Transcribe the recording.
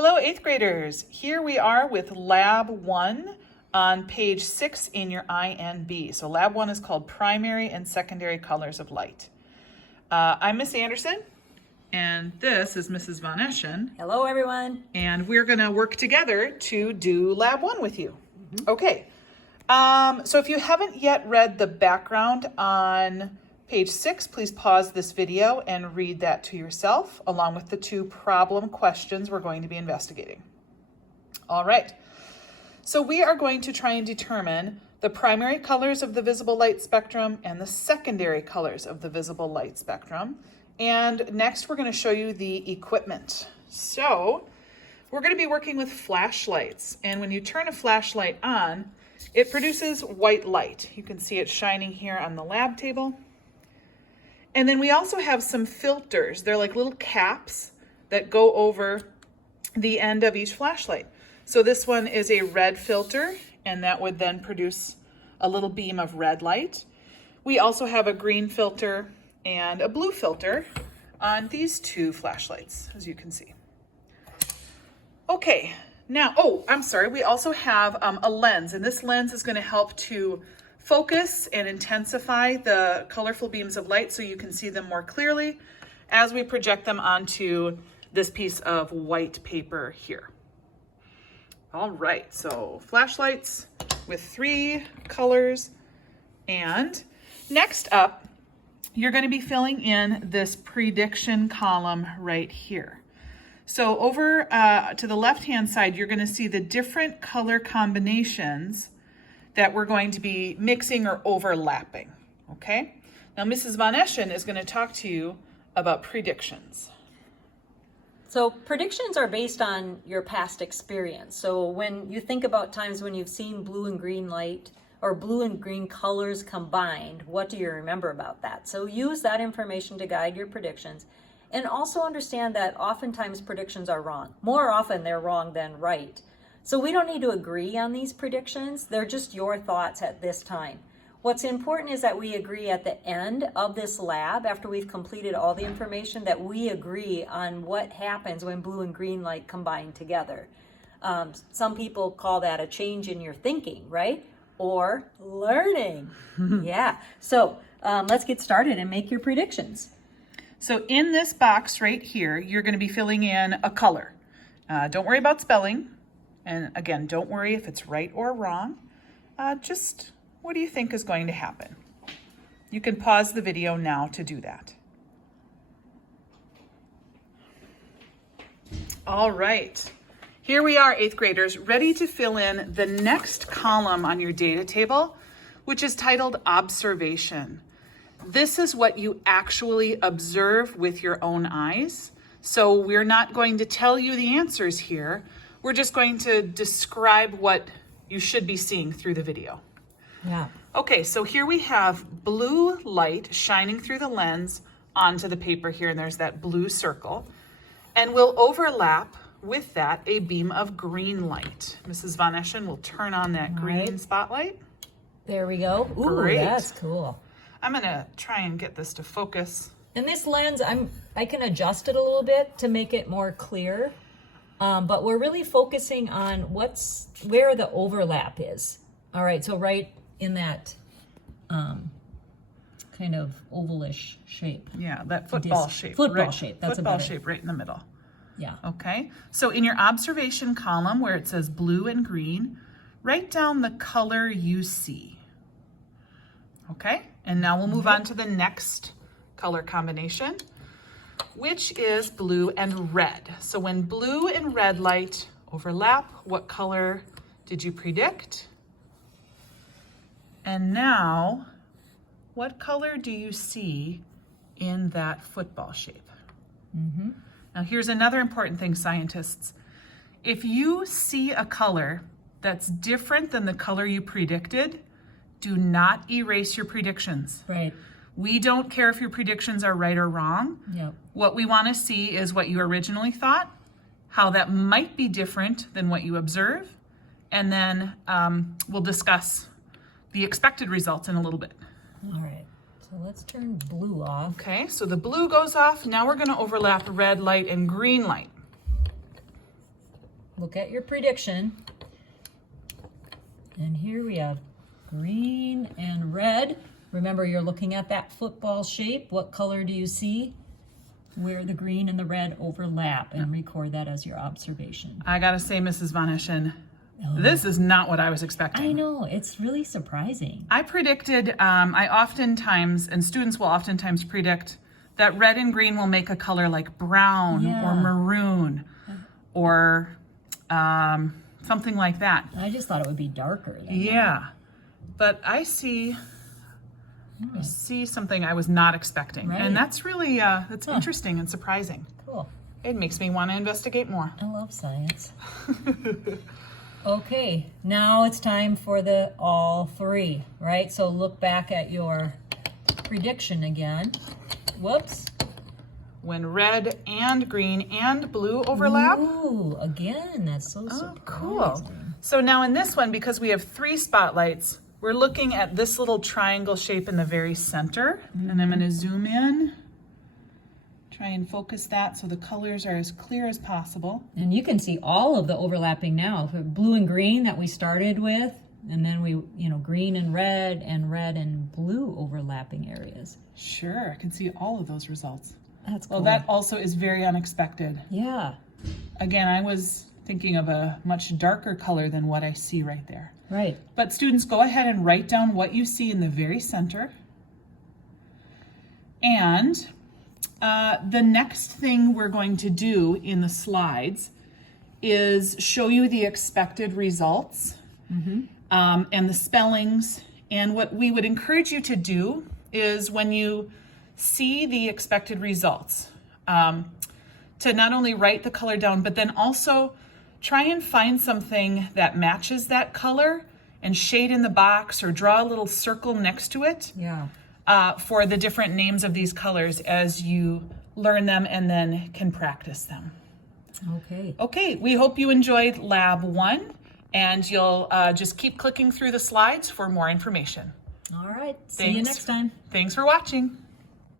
Hello, 8th graders. Here we are with Lab 1 on page 6 in your INB. So Lab 1 is called Primary and Secondary Colors of Light. I'm Miss Anderson, and this is Mrs. Von Eschen. Hello, everyone. And we're going to work together to do Lab 1 with you. Okay. So if you haven't yet read the background on page 6, please pause this video and read that to yourself, along with the 2 problem questions we're going to be investigating. All right. So we are going to try and determine the primary colors of the visible light spectrum and the secondary colors of the visible light spectrum. And next, we're going to show you the equipment. So we're going to be working with flashlights. And when you turn a flashlight on, it produces white light. You can see it shining here on the lab table. And then we also have some filters. They're like little caps that go over the end of each flashlight. So this one is a red filter, and that would then produce a little beam of red light. We also have a green filter and a blue filter on these 2 flashlights, as you can see. Okay, now, I'm sorry, we also have a lens, and this lens is going to help to focus and intensify the colorful beams of light so you can see them more clearly as we project them onto this piece of white paper here. All right, so flashlights with 3 colors. And next up, you're going to be filling in this prediction column right here. So over to the left-hand side, you're going to see the different color combinations that we're going to be mixing or overlapping, okay? Now, Mrs. Von Eschen is going to talk to you about predictions. So predictions are based on your past experience. So when you think about times when you've seen blue and green light or blue and green colors combined, what do you remember about that? So use that information to guide your predictions. And also understand that oftentimes predictions are wrong. More often they're wrong than right. So we don't need to agree on these predictions. They're just your thoughts at this time. What's important is that we agree at the end of this lab, after we've completed all the information, that we agree on what happens when blue and green light combine together. Some people call that a change in your thinking, right? Or learning. Yeah. So let's get started and make your predictions. So in this box right here, you're going to be filling in a color. Don't worry about spelling. And again, don't worry if it's right or wrong. Just what do you think is going to happen? You can pause the video now to do that. All right. Here we are, 8th graders, ready to fill in the next column on your data table, which is titled Observation. This is what you actually observe with your own eyes. So we're not going to tell you the answers here. We're just going to describe what you should be seeing through the video. Yeah. Okay, so here we have blue light shining through the lens onto the paper here, and there's that blue circle. And we'll overlap with that a beam of green light. Mrs. Von Eschen will turn on that green spotlight. There we go. Ooh, Great. That's cool. I'm gonna try and get this to focus. And this lens, I can adjust it a little bit to make it more clear. But we're really focusing on where the overlap is. All right, so right in that kind of ovalish shape. Yeah, that football shape. Football right, shape, that's football about shape right in the middle. Yeah. Okay, so in your observation column where it says blue and green, write down the color you see. Okay, and now we'll move on to the next color combination, which is blue and red. So when blue and red light overlap, what color did you predict? And now, what color do you see in that football shape? Mm-hmm. Now here's another important thing, scientists. If you see a color that's different than the color you predicted, do not erase your predictions. Right. We don't care if your predictions are right or wrong. Yep. What we want to see is what you originally thought, how that might be different than what you observe, and then we'll discuss the expected results in a little bit. All right. So let's turn blue off. Okay, so the blue goes off. Now we're going to overlap red light and green light. look at your prediction. And here we have green and red. Remember, you're looking at that football shape. What color do you see where the green and the red overlap? And record that as your observation. I gotta say, Mrs. Von Eschen, this is not what I was expecting. I know, it's really surprising. I predicted, I oftentimes, and students will oftentimes predict that red and green will make a color like brown or maroon or something like that. I just thought it would be darker. Yeah, but I see something I was not expecting. Right. And that's really, that's interesting and surprising. Cool. It makes me want to investigate more. I love science. Okay, now it's time for the all three, right? So look back at your prediction again. Whoops. When red and green and blue overlap. Ooh, again, that's so surprising. Cool. So now in this one, because we have 3 spotlights, we're looking at this little triangle shape in the very center. And I'm going to zoom in, try and focus that so the colors are as clear as possible. And you can see all of the overlapping now. The blue and green that we started with, and then we, green and red and blue overlapping areas. Sure, I can see all of those results. That's cool. Well, that also is very unexpected. Yeah, Again, I was thinking of a much darker color than what I see right there. right. But students, go ahead and write down what you see in the very center. And the next thing we're going to do in the slides is show you the expected results and the spellings. And what we would encourage you to do is when you see the expected results, to not only write the color down, but then also try and find something that matches that color and shade in the box or draw a little circle next to it. Yeah. For the different names of these colors as you learn them and then can practice them. Okay. Okay, we hope you enjoyed Lab 1 and you'll just keep clicking through the slides for more information. All right. See you next time. Thanks for watching.